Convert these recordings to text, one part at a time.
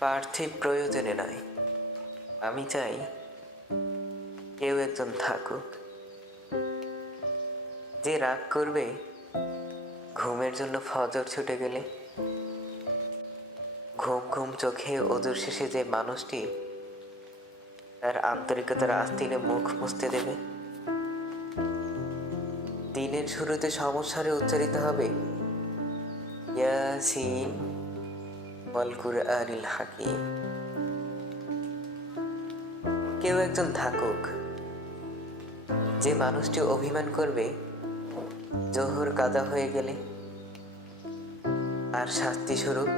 পার্থিব প্রয়োজনে নয়। আমি চাই কেউ একজন থাকুক, যে রাগ করবে ঘুমের জন্য ফজর ছুটে গেলে। ঘুম ঘুম চোখে ওজোর শেষে যে মানুষটি তার আন্তরিকতার আস্তিনে মুখ মুছতে দেবে। দিনের শুরুতে সমস্যারে উচ্চারিত হবে, ইয়াসিন। কুরআনিল হাকিম। কেউ একজন থাকুক, যে মানুষটি অভিমান করবে, জোহর কাদা হয়ে গেলে, আর শাস্তি স্বরূপ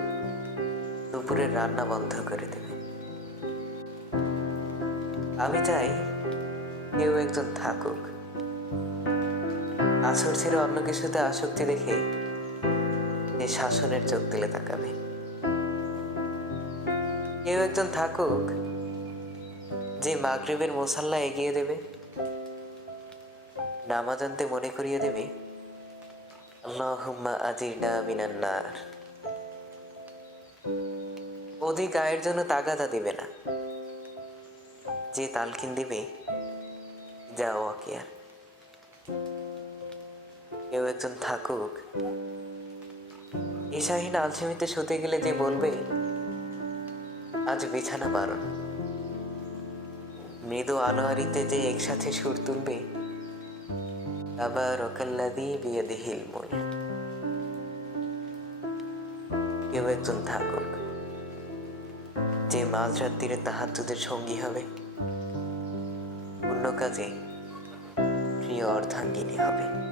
দুপুরের রান্না বন্ধ করে দেবে। আমি চাই কেউ একজন থাকুক। আসর ছেড়ে অন্য কিছুতে আসক্তি দেখে যে শাসনের চোখ দিলে তাকাবে। কেউ একজন থাকুক, যে মাগরিবের মোসাল্লা এগিয়ে দেবে, নামাজ আনতে মনে করিয়ে দেবে, আল্লাহুম্মা আজিরনা অধিক গায়ের জন্য তাগাদা দিবে না, যে তালকিন দিবে যাও আর কেউ একজন থাকুক, ঈশাহীন আলসেমিতে শুতে গেলে যে বলবে আজ বিছানা বারণ। মৃদু আনোয়ারিতে যে একসাথে সুর তুলবে, আবার অকাল্লাদি বিয়ে দিহিল মন। কেউ একজন থাকুক, যে মাঝরাত্রিরে তাহাজ্জুদের সঙ্গী হবে। অন্য কাজে প্রিয় অর্ধাঙ্গিনী হবে।